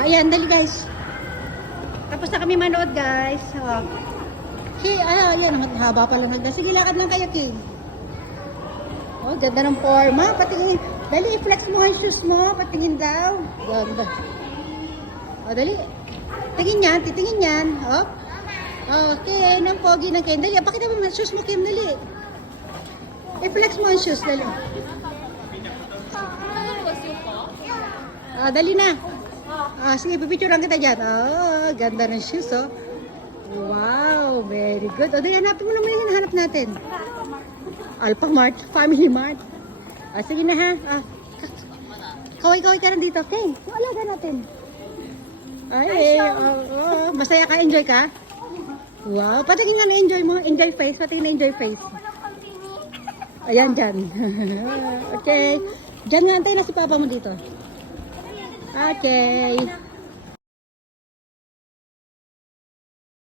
Ayan, dali guys. Tapos na kami manood guys. Ayan, ang haba pala hagdan. Sige, lakad lang kayo, Kim. Oh, ganda ng forma. Patingin. Dali, i-flex mo ang shoes mo. Patingin daw. Ganda. Oh, dali. Tingin yan, titingin yan. Oh. Okay, ng pogi ng Kim. Dali, pakita mo ang shoes mo, Kim. Dali. I-flex mo ang shoes, dali. Dali na. Sige, pipicturean kita dyan. Ganda ng shoes, oh. Wow, very good. Dali, hanapin mo naman yung hinahanap natin. Alpha Mart, Family Mart. Sige na ha. Kaway-kaway ka na dito. Okay, alaga natin. Masaya ka? Enjoy ka? Wow, patingin nga na-enjoy mo. Enjoy face, patingin na enjoy face. Ayan, dyan. Okay. Dyan nga, antayin na si Papa mo dito. Okay.